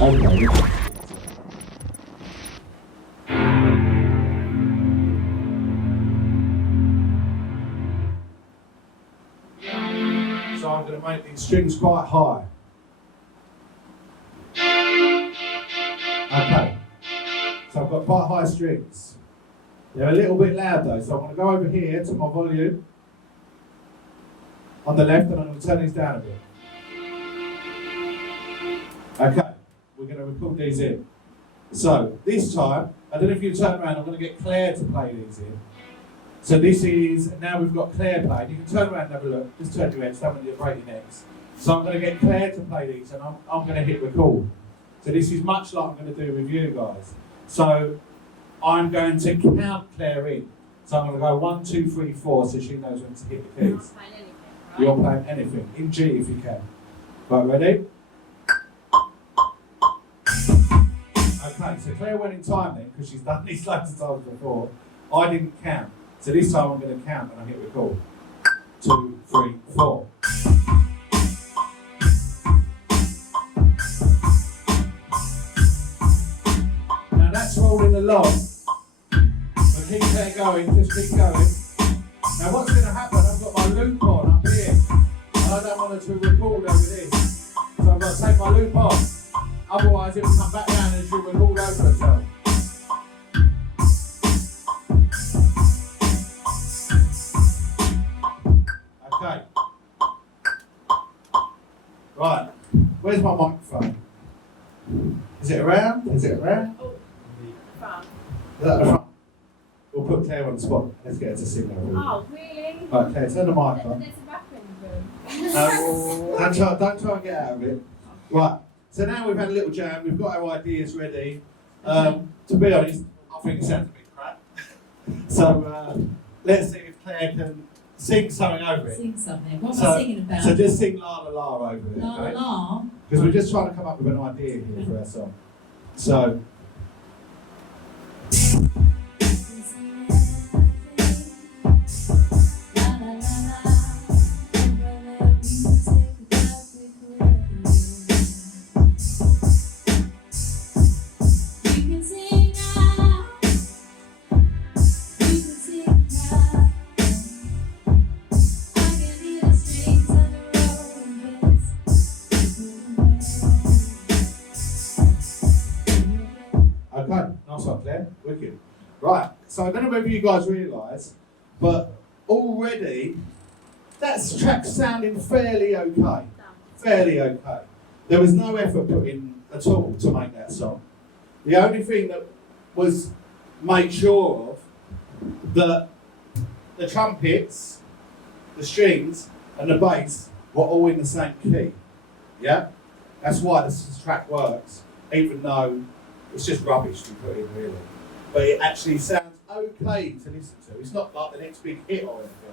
Okay. So I'm going to make these strings quite high. Okay. So I've got quite high strings. They're a little bit loud though, so I'm going to go over here to my volume on the left, and I'm going to turn these down a bit. Okay, we're going to record these in. So this time, I don't know if you turn around, I'm going to get Claire to play these in. So this is, now we've got Claire playing. You can turn around and have a look, just turn your head, someone you're breaking necks. So I'm going to get Claire to play these, and I'm going to hit record. So this is much like I'm going to do with you guys. So I'm going to count Claire in. So I'm going to go 1, 2, 3, 4, so she knows when to hit the keys. You're playing anything, in G if you can. Right, ready? Okay, so Claire went in time then, because she's done these loads of times before. I didn't count. So this time I'm going to count when I hit record. 2, 3, 4. Now that's rolling along. But keep that going, just keep going. Now what's going to happen, I've got my loop on up here. And I don't want her to record over this. So I've got to take my loop off. Otherwise it will come back down and she'll record over herself. Okay. Right. Where's my microphone? Is it around? Is it around? Oh, front. Is that the front? We'll put Claire on the spot. Let's get her to sing that. Oh, really? Right, Claire, turn the mic on. There's a background room. Don't try and get out of it. Right. So now we've had a little jam. We've got our ideas ready. To be honest, I think it sounds a bit crap. So let's see if Claire can sing something over it. Sing something. What am I singing about? So just sing La La La over it. La La La. Because we're just trying to come up with an idea here for our song. So. Okay, nice one, Claire. Wicked. Right, so I don't know whether you guys realise, but already that track's sounding fairly okay. Fairly okay. There was no effort put in at all to make that song. The only thing that was made sure of, that the trumpets, the strings, and the bass were all in the same key. Yeah? That's why this track works, even though it's just rubbish to put in, really. But it actually sounds okay to listen to. It's not like the next big hit or anything,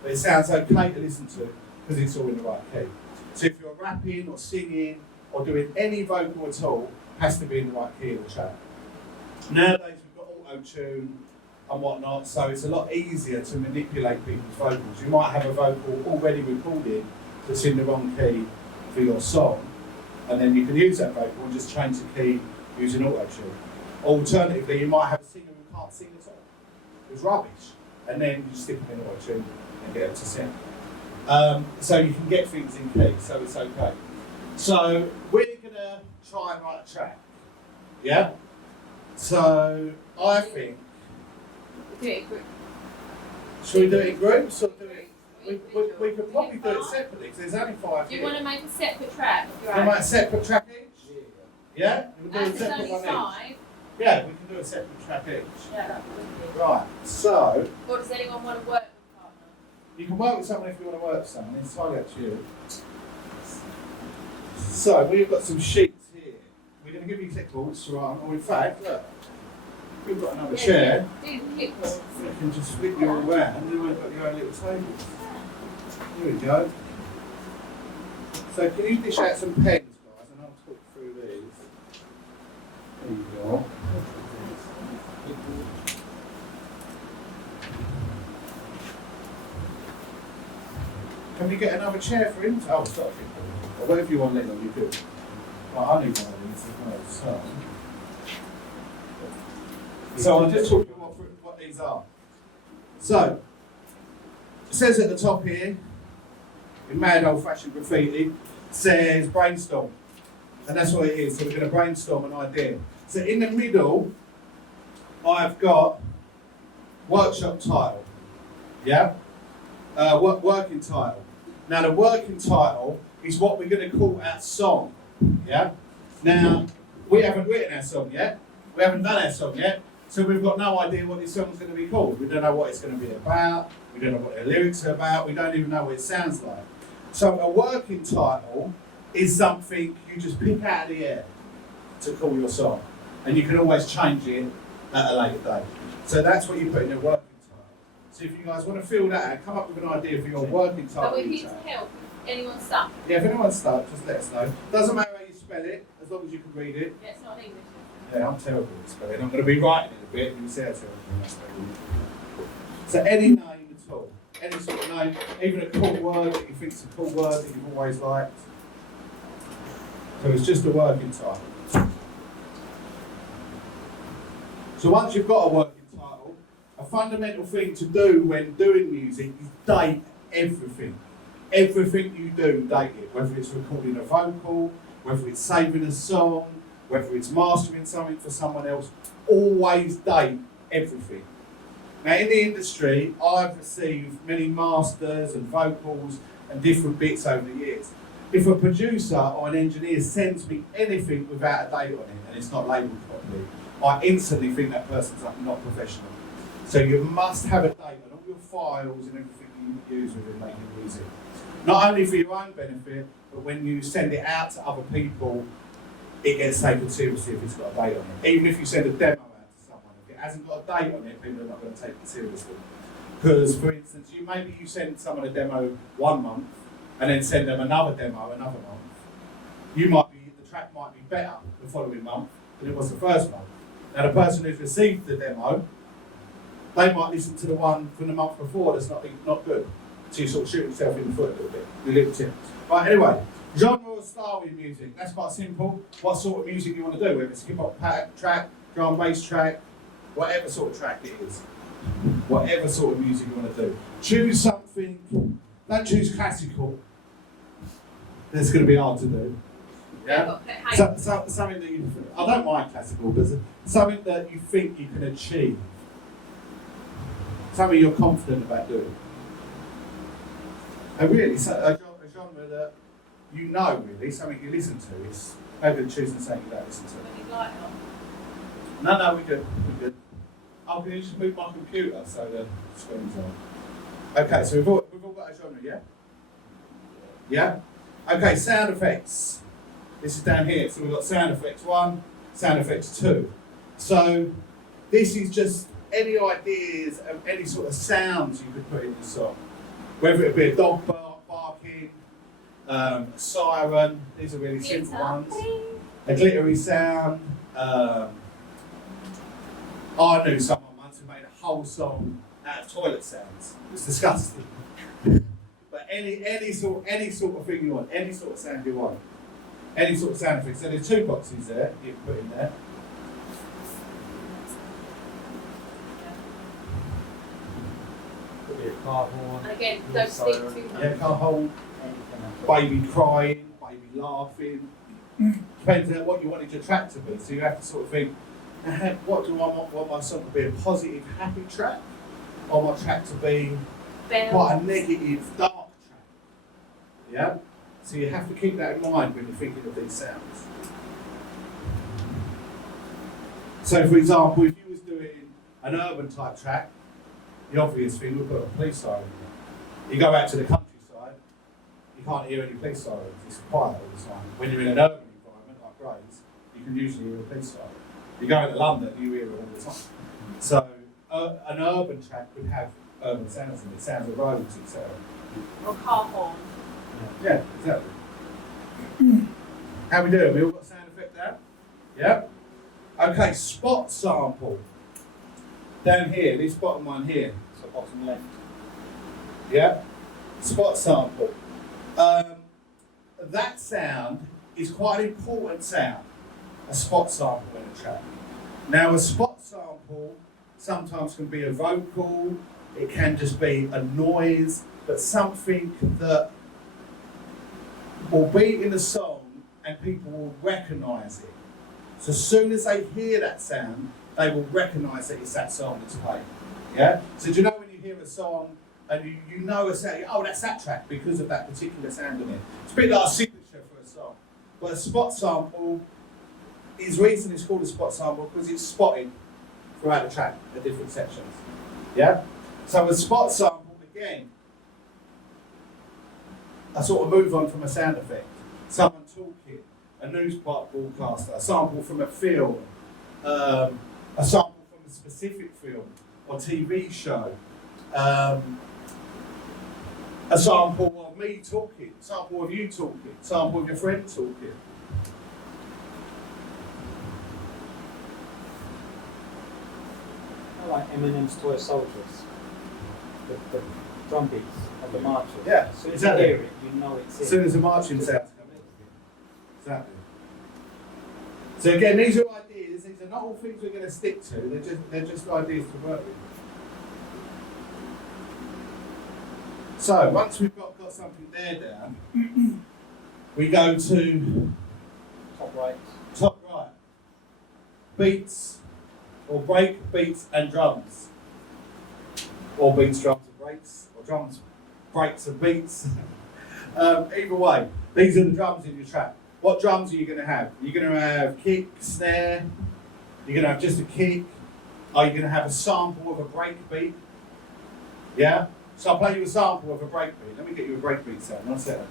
but it sounds okay to listen to because it's all in the right key. So if you're rapping or singing or doing any vocal at all, it has to be in the right key of the track. Nowadays we've got auto-tune and whatnot, so it's a lot easier to manipulate people's vocals. You might have a vocal already recorded that's in the wrong key for your song, and then you can use that vocal and just change the key using auto-tune. Alternatively, you might have a singer who can't sing at all. It's rubbish. And then you stick them in auto-tune and get them to sing. So you can get things in key, so it's okay. So we're going to try and write a track. Yeah? So I think... Do it in group. Should we do it in groups or do it... We could probably do it separately because there's only 5 Do you here. want to make a separate track? Can we make a separate track each? Yeah? We'll do As a there's separate only one each. 5. Yeah, we can do a separate track each. Yeah, that would be. Right, so... Or does anyone want to work with a partner? You can work with someone if you want to work with someone, it's entirely up to you. So, we've got some sheets here. We're going to give you clipboards to write on, or in fact, look, we've got another chair. Do the clipboards. You can just flip you all around and you've got your own little table. Here we go. So, can you dish out some pens, guys, and I'll talk through these. There you go. Can we get another chair for him? Oh, stop it. Or whatever you want, Lennon, you do. Well, I need one of these as well. So I'll just talk to you what these are. So, it says at the top here, in mad old-fashioned graffiti, says brainstorm. And that's what it is. So we're going to brainstorm an idea. So in the middle, I've got workshop title. Yeah? Working title. Now the working title is what we're going to call our song. Yeah? Now, we haven't written our song yet. We haven't done our song yet. So we've got no idea what this song's going to be called. We don't know what it's going to be about. We don't know what the lyrics are about. We don't even know what it sounds like. So a working title is something you just pick out of the air to call your song. And you can always change it at a later date. So that's what you put in your working title. So if you guys want to fill that out, come up with an idea for your working title. But we're here to help if anyone's stuck. Yeah, if anyone's stuck, just let us know. Doesn't matter how you spell it, as long as you can read it. Yeah, it's not an English. Yeah, I'm terrible at spelling. I'm going to be writing it a bit. You can see how terrible I am spelling. So any name at all, any sort of name, even a cool word that you think's a cool word that you've always liked. So it's just a working title. So once you've got a working title, a fundamental thing to do when doing music is date everything. Everything you do, date it. Whether it's recording a vocal, whether it's saving a song, whether it's mastering something for someone else, always date everything. Now in the industry, I've received many masters and vocals and different bits over the years. If a producer or an engineer sends me anything without a date on it and it's not labelled properly, I instantly think that person's not professional. So you must have a date on all your files and everything you use within making music. Not only for your own benefit, but when you send it out to other people, it gets taken seriously if it's got a date on it. Even if you send a demo out to someone, if it hasn't got a date on it, people are not going to take it seriously. Because, for instance, maybe you send someone a demo 1 month, and then send them another demo another month. The track might be better the following month than it was the first month. Now the person who's received the demo, they might listen to the one from the month before that's not good. So you sort of shoot yourself in the foot a little bit. The little tip. Right, anyway. Genre or style in music, that's quite simple. What sort of music you want to do, whether it's hip hop track, drum bass track, whatever sort of track it is. Whatever sort of music you want to do. Choose something, don't choose classical. That's going to be hard to do. Yeah? Something that you, I don't mind classical, but something that you think you can achieve. Something you're confident about doing. And really, a genre that you know, really, something you listen to. It's maybe choosing something you don't listen to. When you light on. No, we're good. Oh, can you just move my computer so the screen's on? Okay, so we've all got a genre, yeah? Yeah? Okay, sound effects. This is down here. So we've got sound effects 1, sound effects 2. So this is just any ideas of any sort of sounds you could put in the song. Whether it be a dog barking, a siren, these are really simple ones. A glittery sound. I knew someone once who made a whole song out of toilet sounds. It was disgusting. But any sort of thing you want, any sort of sound you want, any sort of sound effects. So there's 2 boxes there you can put in there. Could be a car horn. And again, don't speak too much. Yeah, car horn, baby crying, baby laughing. Depends on what you wanted your track to be. So you have to sort of think, what do I want my song to be? A positive, happy track? Or my track to be quite a negative, dark track? Yeah? So you have to keep that in mind when you're thinking of these sounds. So for example, if you was doing an urban type track, the obvious thing would put a police siren in there. You go out to the countryside, you can't hear any police sirens, it's quiet all the time. When you're in an urban environment like Grays, you can usually hear a police siren. You go into London, you hear it all the time. So an urban track would have urban sounds in it, sounds of roads, etc. Or car horn. Yeah, exactly. How we doing? We all got sound effect there? Yeah? Okay, spot sample. Down here, this bottom one here. So bottom left. Yeah? Spot sample. That sound is quite an important sound, a spot sample in a track. Now a spot sample sometimes can be a vocal, it can just be a noise, but something that will be in the song and people will recognise it. So as soon as they hear that sound, they will recognise that it's that song that's playing. Yeah? So do you know when you hear a song and you know a sound, oh, that's that track because of that particular sound in it. It's a bit like a signature for a song. But a spot sample, the reason it's called a spot sample because it's spotted throughout the track at different sections. Yeah? So a spot sample, again, I sort of move on from a sound effect. Someone talking, a news broadcaster, a sample from a film, a sample from a specific film or TV show, a sample of me talking, a sample of you talking, a sample of your friend talking. I like Eminem's Toy Soldiers, the drum beats of the marches. Yeah, As soon as exactly. you hear it, you know it's As soon as the marching sounds come in. Exactly. So again, these are ideas. These are not all things we're going to stick to. They're just ideas to work with. So once we've got something there down, we go to top right. top right. Beats or break, beats and drums. Or beats, drums and breaks. Or drums, breaks and beats. Either way, these are the drums in your track. What drums are you going to have? You're going to have kick, snare. You're going to have just a kick. Are you going to have a sample of a break beat? Yeah? So I'll play you a sample of a break beat. Let me get you a break beat sound. 1 second.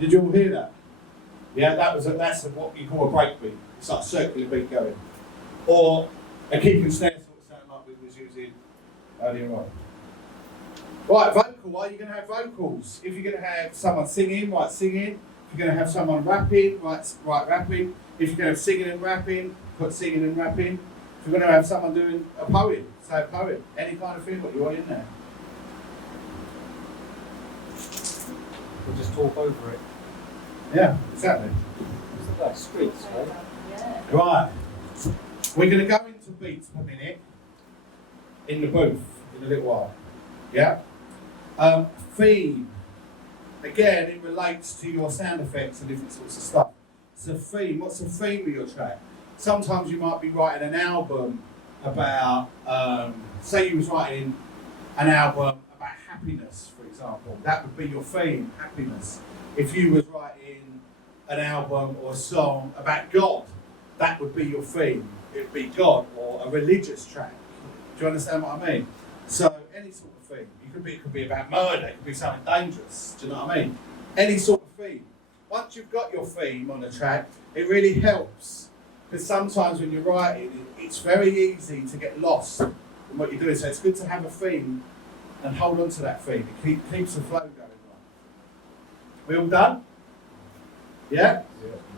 Did you all hear that? Yeah, that's what you call a break beat. It's like a circular beat going. Or a kick and snare sort of sound like we was using earlier on. Right, vocal. Are you going to have vocals? If you're going to have someone singing, write singing. If you're going to have someone rapping, write rapping. If you're going to have singing and rapping, put singing and rapping. If you're going to have someone doing a poem, say a poem. Any kind of thing what you want in there. We'll just talk over it. Yeah, exactly. It's like streets, right? Yeah. Right. We're going to go into beats per minute in the booth in a little while. Yeah? Theme. Again, it relates to your sound effects and different sorts of stuff. It's a theme. What's the theme of your track? Sometimes you might be writing an album about, say you was writing an album about happiness, for example. That would be your theme, happiness. If you was writing an album or a song about God, that would be your theme. It would be God or a religious track. Do you understand what I mean? So any sort of theme. It could be about murder. It could be something dangerous. Do you know what I mean? Any sort of theme. Once you've got your theme on a track, it really helps because sometimes when you're writing, it's very easy to get lost in what you're doing. So it's good to have a theme and hold on to that theme. It keeps the flow going. We all done? Yeah?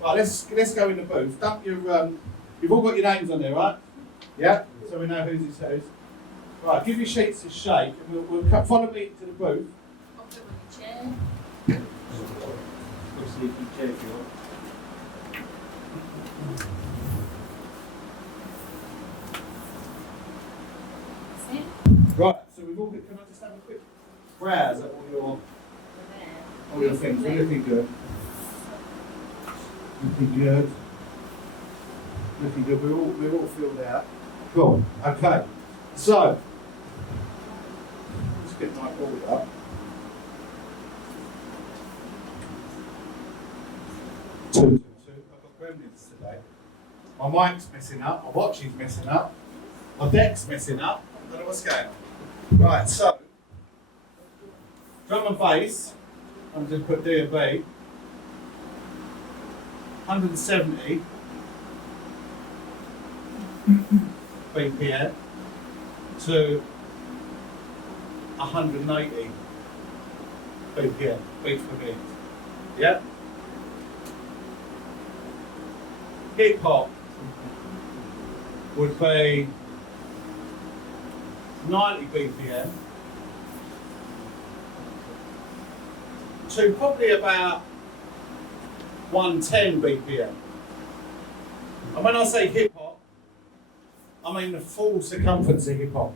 Right, let's go in the booth. Dump your you've all got your names on there, right? Yeah? So we know whose it's whose. Right, give your sheets a shake and we'll follow me to the booth. I'll put it on the chair. Obviously, if you chair if you want. See? Right, so we've all got, can I just have a quick browse at all your things? We're looking good. Looking good. Looking good. We're all filled out. Cool. Okay. So let's get my board up. Two. I've got gremlins today. My mic's messing up, my watch is messing up, my deck's messing up. I don't know what's going on. Right, so drum and bass, I'm just put D and B. 170 BPM. to 180 BPM, beats per minute. Yeah? Hip hop would be 90 BPM to probably about 110 BPM. And when I say hip hop, I mean the full circumference of hip hop.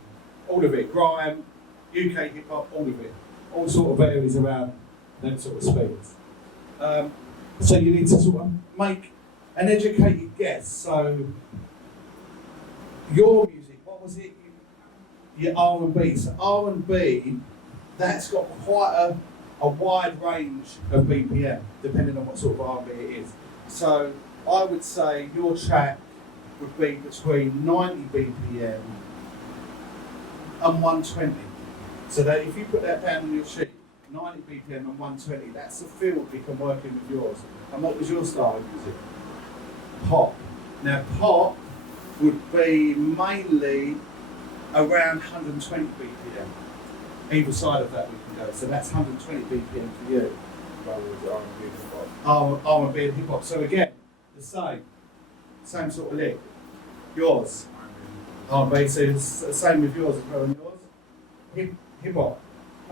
All of it. Grime, UK hip hop, all of it. All sort of varies around them sort of speeds. So you need to sort of make an educated guess. So your music, what was it? Your R&B. So R&B, that's got quite a wide range of BPM, depending on what sort of R&B it is. So I would say your track would be between 90 BPM and 120. So that if you put that down on your sheet, 90 BPM and 120, that's the field we can work in with yours. And what was your style of music? Pop. Now pop would be mainly around 120 BPM. Either side of that we can go. So that's 120 BPM for you. R&B and hip hop. So again, the same sort of lick. Yours. R&B, so it's the same with yours as well. And yours? Hip hop.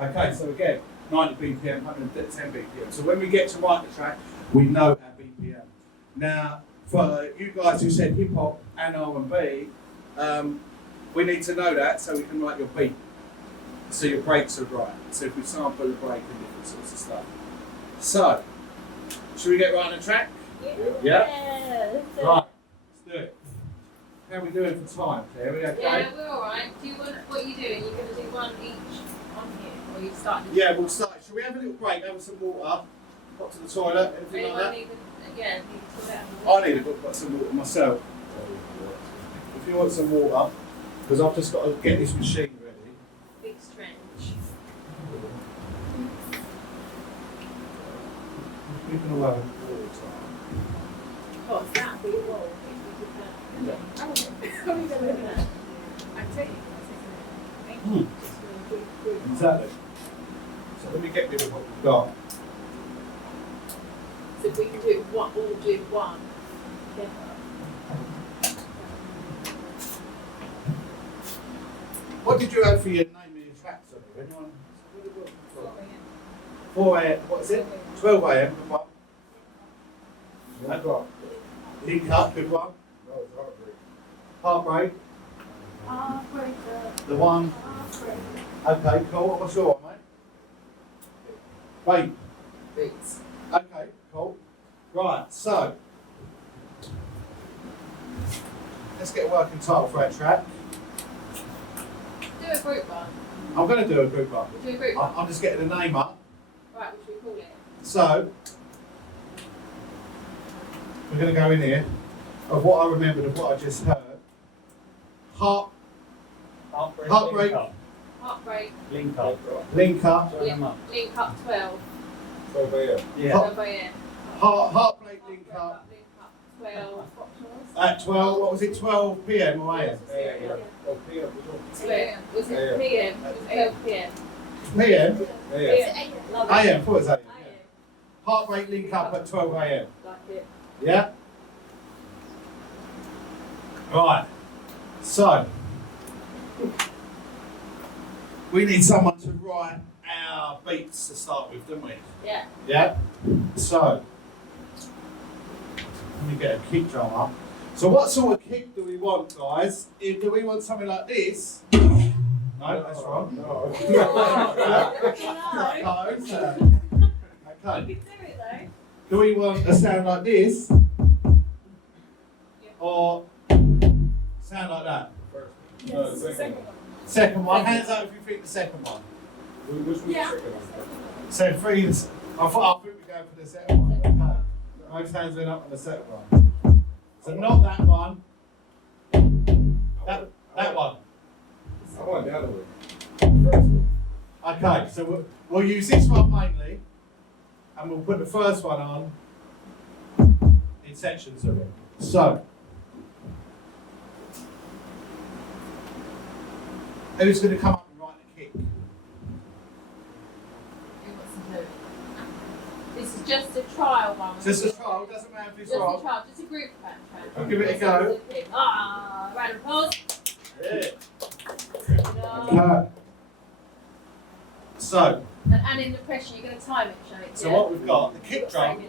Okay, so again, 90 BPM, 110 BPM. So when we get to write the track, we know our BPM. Now, for you guys who said hip hop and R&B, we need to know that so we can write your beat. So your breaks are right. So if we sample the break and different sorts of stuff. So, should we get right on the track? Yeah? Right, let's do it. How are we doing for time, Claire? Are we okay? Yeah, we're alright. Do you want, what are you doing? You're going to do one each on here? Or you start? Yeah, we'll start. Should we have a little break, have some water, pop to the toilet, anything like that? Need to I need to go get some water myself. If you want some water, because I've just got to get this machine ready. big stretch. You can all have it all the time. Oh, it's that big wall. Yeah. I will do that. I tell you, thank you. Exactly. So let me get rid of what we've got. So we can do one, all do one together. What did you have for your name of your track? Sorry, anyone? 4 a.m. What is it? 12 a.m. Good one. Good one. Link up. Good one. Heartbreak. The one. Okay, cool. What's your one, mate? Babe. Boots. Okay, cool. Right, so let's get a working title for our track. Do a group one. I'm going to do a group one. We'll do a group one. I'm just getting the name up. Right, what should we call it? So we're going to go in here of what I remembered of what I just heard. Heartbreak. Heartbreak. Link up. Link up. Link up 12. Yeah. 12 a.m. Heartbreak. Link up. Link up 12. At 12. What was it? 12 p.m. or a.m. Was it PM? It was 12 PM. p.m. PM. Love it. a.m. What was that? AM. Heartbreak. Link up at 12 a.m. Like it. Yeah? Right. So, we need someone to write our beats to start with, don't we? Yeah. Yeah? So, let me get a kick drum up. So what sort of kick do we want, guys? Do we want something like this? No, that's wrong. No. Okay. You can do it though. Do we want a sound like this? Or sound like that? Second one. Hands up if you think the second one. Yeah. So three. I think we're going for the second one. Okay. Most hands went up on the second one. So not that one. That one. I want the other one. Okay. So we'll use this one mainly, and we'll put the first one on in sections of it. So. Who's going to come up and write the kick? Who wants to do it? This is just a trial one. Just a trial, doesn't matter if it's Just a wrong. trial, just a group match. I'll give it a go. Ah, round of applause. Yeah. And Okay. So, in the pressure, you're going to time it, Shane. so what we've got, the kick drum.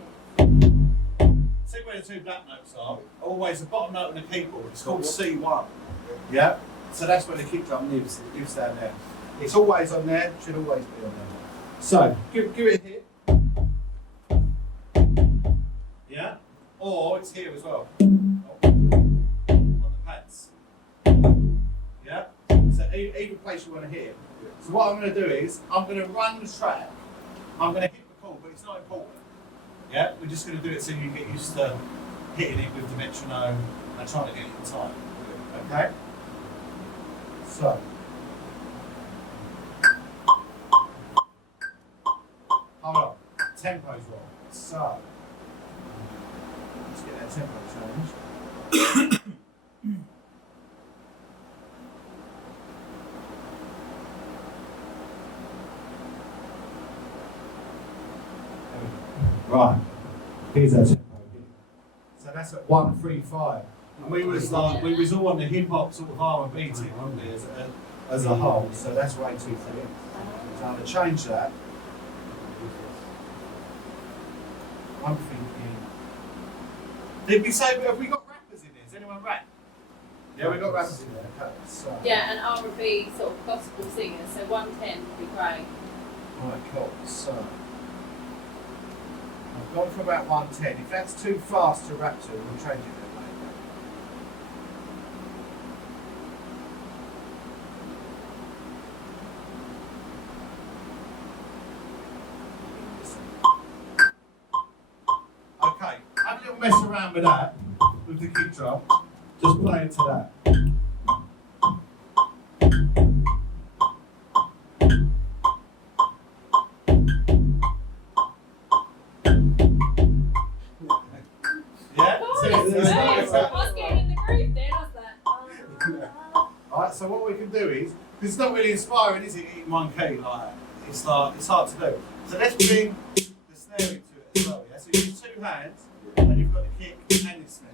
See where the two black notes are? Always the bottom note on the keyboard. It's called C1. Yeah? So that's where the kick drum lives down there. It's always on there, should always be on there. So, give it a hit. Yeah? Or it's here as well. On the pads. Yeah? So either place you want to hit it. So what I'm going to do is, I'm going to run the track. I'm going to hit the chord, but it's not important. Yeah, we're just going to do it so you get used to hitting it with the metronome and trying to get it in time. Okay? So. Hold on. Tempo's wrong. So. Let's get that tempo changed. Right, here's our tempo here. So that's at 135. And we was all on the hip hop sort of R&B tip, weren't we, as a whole. So that's way too thin. So I'm going to change that. I'm thinking. Did we say have we got rappers in there? Has anyone rap? Yeah, we got rappers in there. Okay, so. Yeah, and R&B sort of gospel singers, so 110 would be great. Right, cool. So. I've gone for about 110. If that's too fast to rap to, we'll change it then later. Okay, have a little mess around with that, with the kick drum. Just play it to that. Yeah? Oh, See, it's it's nice. like- I was getting in the groove then, I was like, Alright, so what we can do is, because it's not really inspiring, is it, in one key, like, it's hard to do. So let's bring the snare into it as well, yeah? So you use two hands, and you've got the kick and the snare.